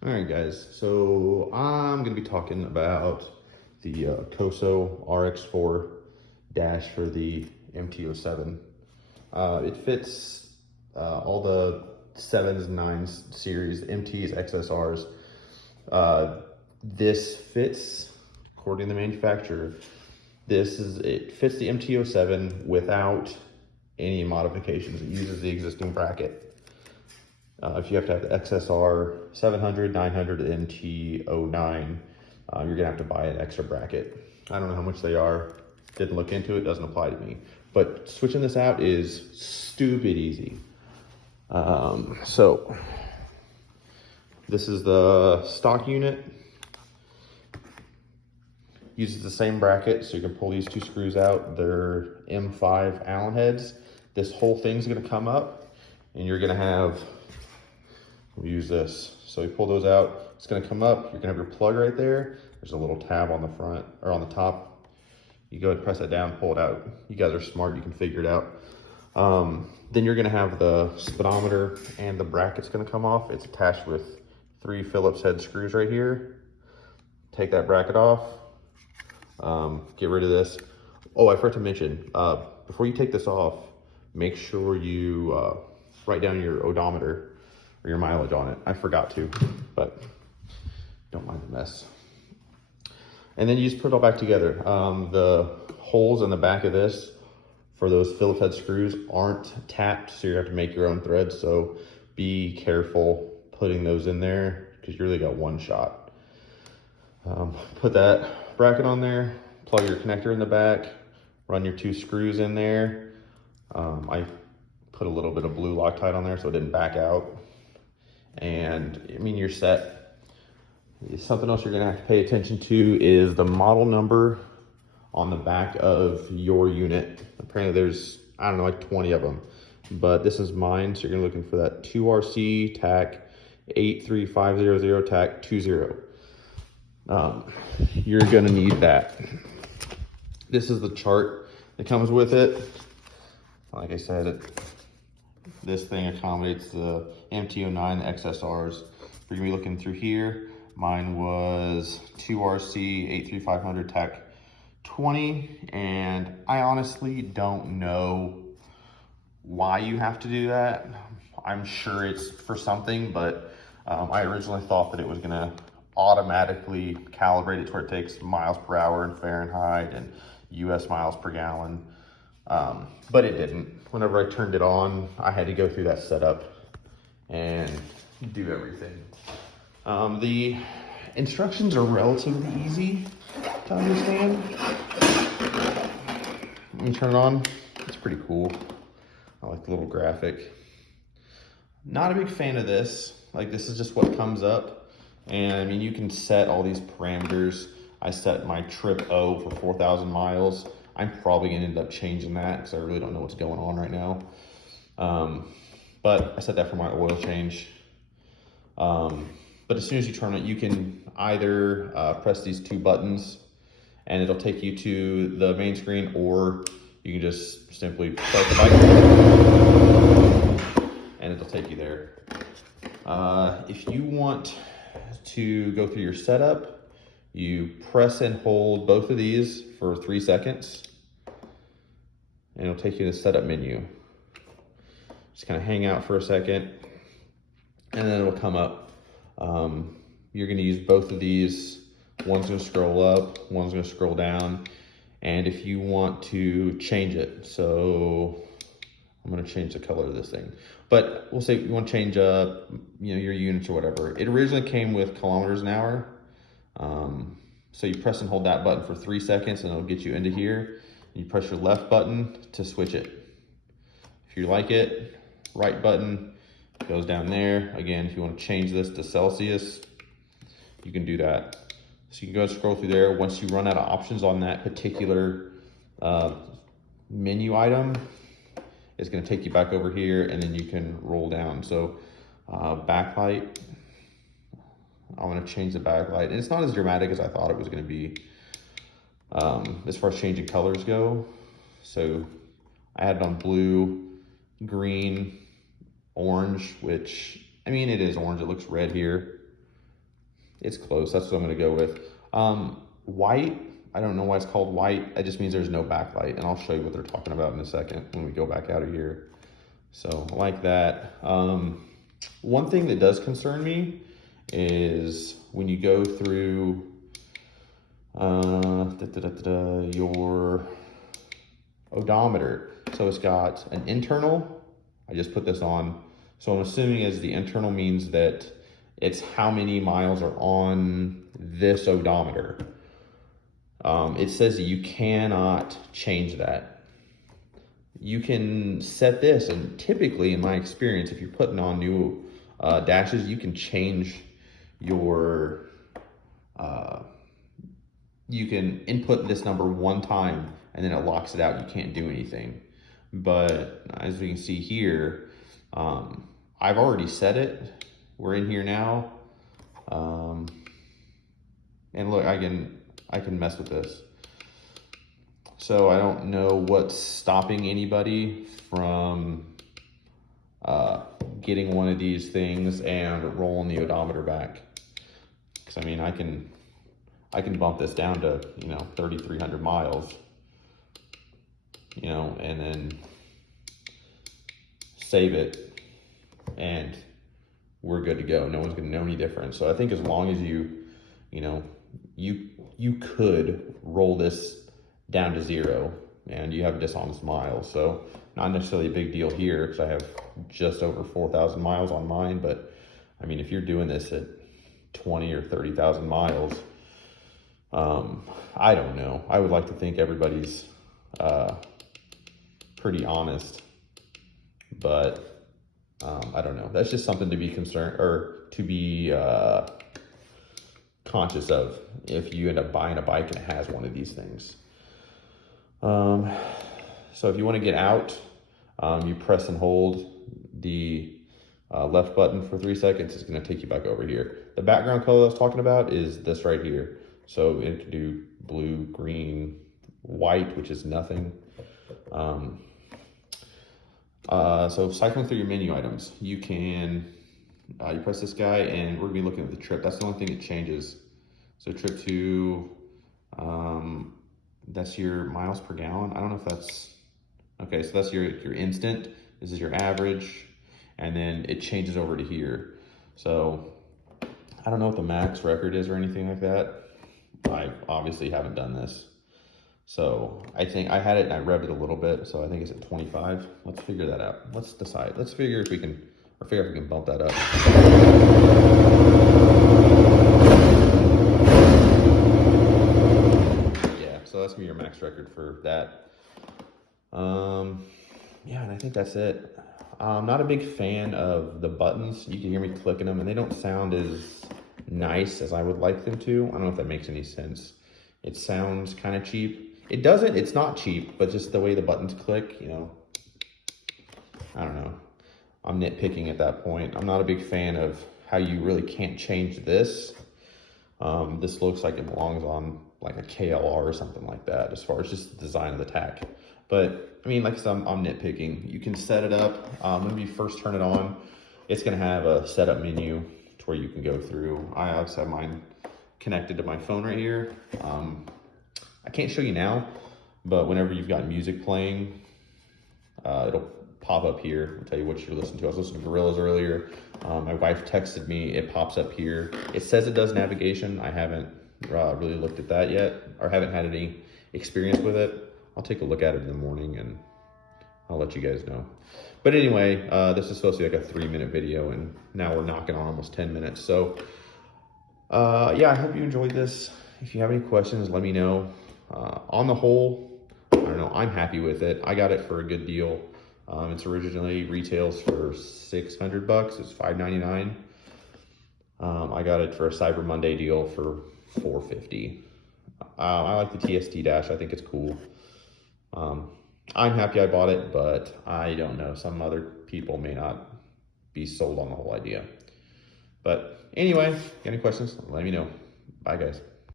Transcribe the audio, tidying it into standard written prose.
All right, guys. So I'm going to be talking about the Koso RX-4 dash for the MT-07. It fits all the 7s, 9s series, MTs, XSRs. This fits, according to the manufacturer, it fits the MT-07 without any modifications. It uses the existing bracket. If you have to have the XSR 700, 900, MT-09, you're gonna have to buy an extra bracket. I don't know how much they are. Didn't look into it, doesn't apply to me. But switching this out is stupid easy. So this is the stock unit. Uses the same bracket, so you can pull these two screws out. They're M5 Allen heads. This whole thing's gonna come up, and you're gonna have, we'll use this. So you pull those out, it's gonna come up, you're gonna have your plug right there. There's a little tab on the front, or on the top. You go ahead and press that down, pull it out. You guys are smart, you can figure it out. Then you're gonna have the speedometer and the bracket's gonna come off. It's attached with 3 Phillips head screws right here. Take that bracket off, get rid of this. Oh, I forgot to mention, before you take this off, make sure you write down your odometer or your mileage on it. I forgot to, but don't mind the mess. And then you just put it all back together. The holes in the back of this for those Phillips head screws aren't tapped, so you have to make your own threads. So be careful putting those in there because you really got one shot. Put that bracket on there, plug your connector in the back, run your 2 screws in there. I put a little bit of blue Loctite on there so it didn't back out. And I mean, you're set. Something else you're gonna have to pay attention to is the model number on the back of your unit. Apparently there's, I don't know, like 20 of them, but this is mine. So you're gonna be looking for that 2RC TAC 83500 TAC 20. You're gonna need that. This is the chart that comes with it. Like I said, this thing accommodates the MT-09, the XSRs. You're gonna be looking through here. Mine was 2RC 83500 TAC 20, and I honestly don't know why you have to do that. I'm sure it's for something, but I originally thought that it was gonna automatically calibrate it to where it takes miles per hour in Fahrenheit and US miles per gallon. But it didn't. Whenever I turned it on, I had to go through that setup and do everything. The instructions are relatively easy to understand. When you turn it on, it's pretty cool. I like the little graphic. Not a big fan of this. Like, this is just what comes up. And I mean, you can set all these parameters. I set my trip O for 4,000 miles. I'm probably gonna end up changing that because I really don't know what's going on right now. But I set that for my oil change. But as soon as you turn it, you can either press these 2 buttons and it'll take you to the main screen, or you can just simply start the bike and it'll take you there. If you want to go through your setup, you press and hold both of these for 3 seconds and it'll take you to the setup menu. Just kind of hang out for a second and then it'll come up. You're gonna use both of these. One's gonna scroll up, one's gonna scroll down. And if you want to change it, so I'm gonna change the color of this thing. But we'll say you want to change your units or whatever. It originally came with kilometers an hour. So you press and hold that button for 3 seconds and it'll get you into here. You press your left button to switch it. If you like it, right button goes down there. Again, if you want to change this to Celsius, you can do that. So you can go and scroll through there. Once you run out of options on that particular menu item, it's going to take you back over here and then you can roll down. So backlight, I want to change the backlight. And it's not as dramatic as I thought it was going to be as far as changing colors go. So I had it on blue, green, orange, which, I mean, it is orange. It looks red here. It's close. That's what I'm gonna go with. White, I don't know why it's called white. It just means there's no backlight, and I'll show you what they're talking about in a second when we go back out of here. So I like that. One thing that does concern me is when you go through your odometer. So it's got an internal, I just put this on. So I'm assuming as the internal means that it's how many miles are on this odometer. It says that you cannot change that. You can set this, and typically in my experience, if you're putting on new dashes, you can change your, you can input this number one time and then it locks it out. You can't do anything. But as we can see here, I've already set it. We're in here now. And look, I can mess with this. So I don't know what's stopping anybody from getting one of these things and rolling the odometer back. Because I mean, I can bump this down to, 3,300 miles, and then save it, and we're good to go. No one's gonna know any difference. So I think as long as you could roll this down to 0 and you have dishonest miles. So not necessarily a big deal here because I have just over 4,000 miles on mine. But I mean, if you're doing this at 20 or 30,000 miles, I don't know. I would like to think everybody's pretty honest, but I don't know. That's just something to be concerned or to be conscious of if you end up buying a bike and it has one of these things. So if you want to get out, you press and hold the left button for 3 seconds. It's going to take you back over here. The background color I was talking about is this right here. So it can do blue, green, white, which is nothing. So cycling through your menu items, you can, you press this guy and we're gonna be looking at the trip. That's the only thing that changes. So trip to, that's your miles per gallon. I don't know if that's, okay, so that's your instant. This is your average. And then it changes over to here. So I don't know what the max record is or anything like that. I obviously haven't done this. So I think I had it and I revved it a little bit. So I think it's at 25. Let's figure that out. Let's decide. Let's figure if we can, or figure if we can bump that up. Yeah, so that's gonna be your max record for that. Yeah, and I think that's it. I'm not a big fan of the buttons. You can hear me clicking them and they don't sound as nice as I would like them to. I don't know if that makes any sense. It sounds kind of cheap. It doesn't, it's not cheap, but just the way the buttons click, I don't know. I'm nitpicking at that point. I'm not a big fan of how you really can't change this. This looks like it belongs on like a KLR or something like that, as far as just the design of the tack. But I mean, like I said, I'm nitpicking. You can set it up. When you first turn it on, it's gonna have a setup menu to where you can go through. I also have mine connected to my phone right here. I can't show you now, but whenever you've got music playing, it'll pop up here and tell you what you're listening to. I was listening to Gorillaz earlier. My wife texted me, it pops up here. It says it does navigation. I haven't really looked at that yet, or haven't had any experience with it. I'll take a look at it in the morning and I'll let you guys know. But anyway, this is supposed to be like a 3-minute video and now we're knocking on almost 10 minutes. So yeah, I hope you enjoyed this. If you have any questions, let me know. On the whole, I don't know, I'm happy with it. I got it for a good deal. It's originally retails for $600. It's $5.99. I got it for a Cyber Monday deal for $4.50. I like the TST dash. I think it's cool. I'm happy I bought it, but I don't know. Some other people may not be sold on the whole idea. But anyway, any questions, let me know. Bye, guys.